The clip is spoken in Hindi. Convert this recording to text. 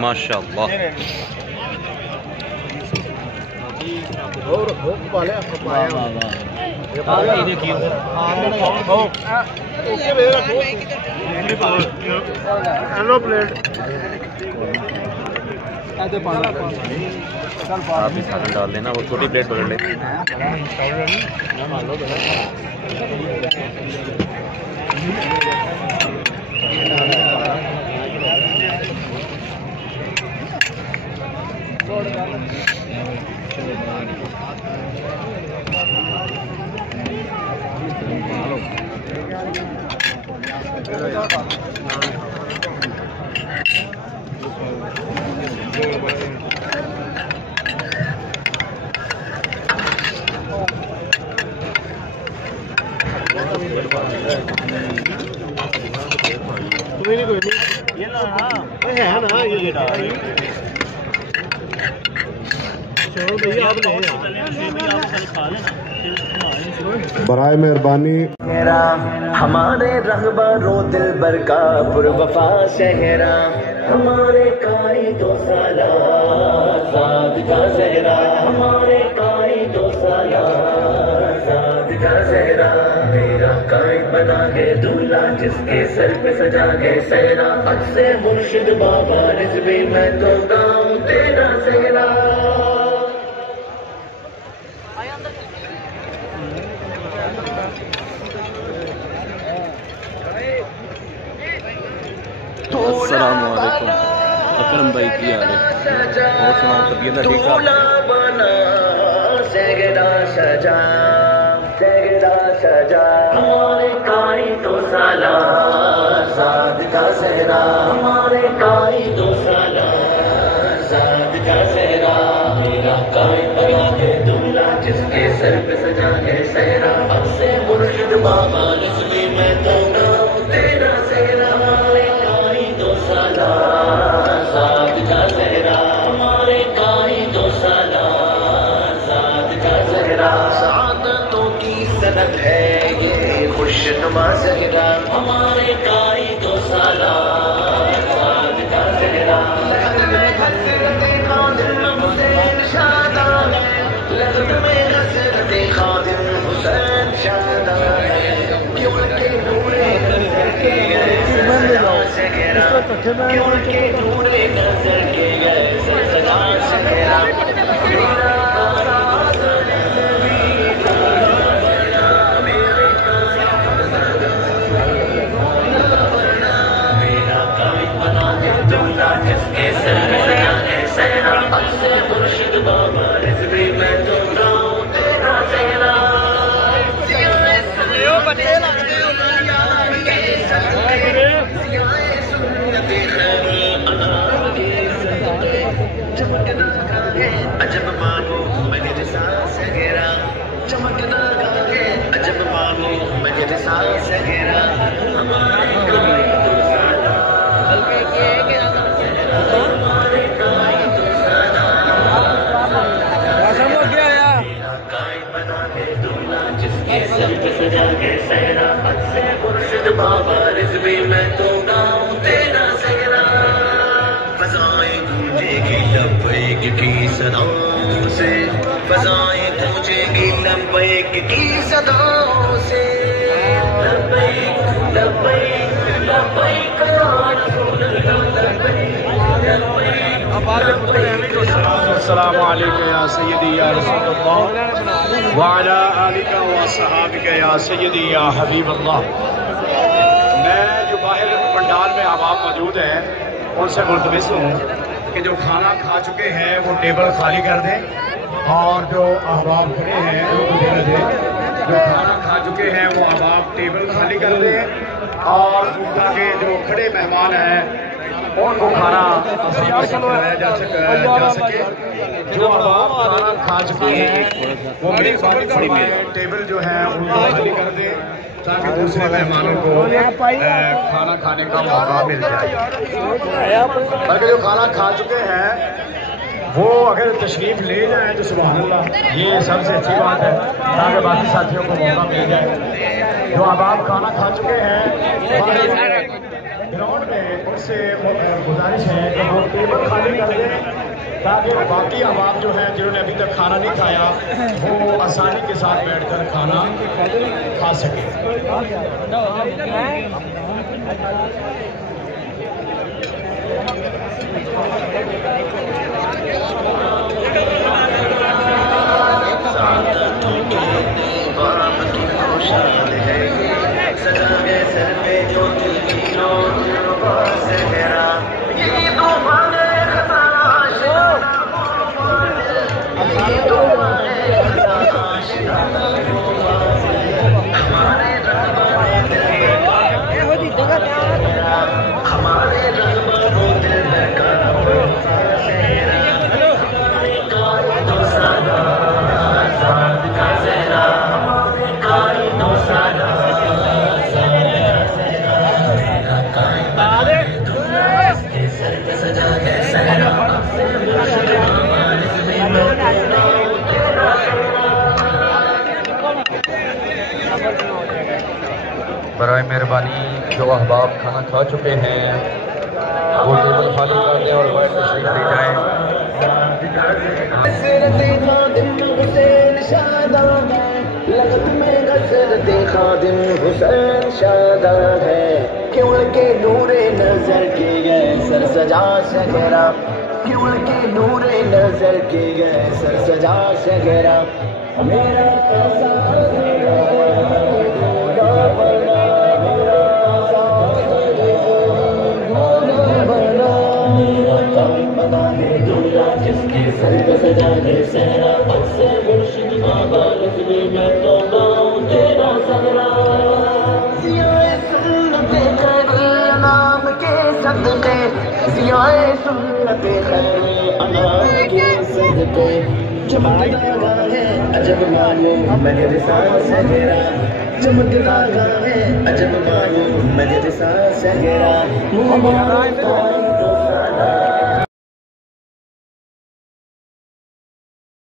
माशाअल्लाह। आप भी सालन डाल देना, वो छोटी प्लेट पकड़ ले। बराए मेहरबानी हमारे रहबरो दिल बर का पुरवफा शहरा, हमारे काई दो साला साद का सहरा, हमारे काई दो साला साद का सहरा। मेरा काई बना के दूल्हा जिसके सर पे सजा के सहरा, हद से मुर्शिद बाबा रिजवी मैं तो गाऊं तेरा सहरा। अस्सलामुअलैकुम अकरम भाई, की हाल है? और सुनाओ, तबीयत ठीक है? सजदा सजा सजदा सजा, हमारे काई दो साला साद का सहरा, हमारे काई दो साला साद का सहरा। मेरा काई बना के दूल्हा जिसके सर पे सजा के सहरा, अब से मुर्शिद बाबा रिज़वी मैं तो गाऊं तेरा सहरा। साद का सहरा, हमारे काई दो साला साद का सहरा। सादतों की सनद है ये खुशनुमा सहरा, हमारे काई दो साला साद का सहरा। लगन में हसरते खादिम हुसैन शादा है, लगन में हसरते खादिम हुसैन शादा है, क्यों के नूरे नजर के क्यों के नूरे नजर के ऐसे सजा सहरा। मेरा काई बना के दूल्हा जिसके सर में सजा के सहरा, अब से मुर्शिद बाबा रिज़वी मैं तो गाऊं तेरा सहरा। अजब मानो मगर सांस गिरा, चमकना गाके अजब मानो मगर सांस गिरा। हमारे काई दो साला हमारे काई दो साला काई बना के दूल्हा जिसके सर पे सजा के सहरा, हद से मुर्शिद बाबा रिज़वी मैं तो गाऊं तेरा सहरा। फज़ाएं गूंजेगी लब्बैक की सदाओं से, फज़ाएं गूंजेगी लब्बैक की सदाओं से। लब्बैक लब्बैक लब्बैक या रसूल अल्लाह, लब्बैक लब्बैक। अस्सलामु अलैकुम या सय्यदी या रसूल अल्लाह व अला आलिका व सहाबिका या सय्यदी या हबीब अल्लाह। मैं जो बाहर पंडाल में आवाम मौजूद हैं उनसे मुल्तमिस हूँ कि जो खाना खा चुके हैं वो टेबल खाली कर दें, और जो अहबाब खड़े हैं उनको जगह दें। जो खाना खा चुके हैं वो अहबाब टेबल खाली कर दें, और ताकि जो खड़े मेहमान हैं उनको खाना खिलाया जा सके। जो अहबाब खाना खा चुके हैं वो मेरी टेबल जो है उनको खाली कर दें, ताकि दूसरे मेहमानों को खाना खाने का मौका मिल जाए। बल्कि जो खाना खा चुके हैं वो अगर तशरीफ़ ले जाए तो सुभान अल्लाह, ये सबसे अच्छी बात है, ताकि बाकी साथियों को मौका मिल जाए। जो अब खाना खा चुके हैं ग्राउंड में, उनसे गुजारिश है कि वो टेबल खाली कर दें, ताकि बाकी अहबाब जो हैं जिन्होंने अभी तक खाना नहीं खाया वो आसानी के साथ बैठकर खाना खा सके। बराए मेहरबानी जो अहबाब खाना खा चुके हैं वो टेबल खाली कर दें और बैठ तशरीफ ले जाएं। क्यों के नूरे नजर के गए सर सजा शगरा, क्यों के नूरे नजर के गए सर सजा शगरा, मेरा जिसके सर पे सजा है सहरा, अक्से मुर्शिद बाबा लफ्ज़ी में तो गाऊं तेरा सहरा। ज़ियाए सुन्नते खैर नाम के सदक़े, ज़ियाए सुन्नते खैर नाम के सदक़े, चमकता है अजब मालूम मजलिसा सहरा, चमकता है अजब मालूम मजलिसा सहरा।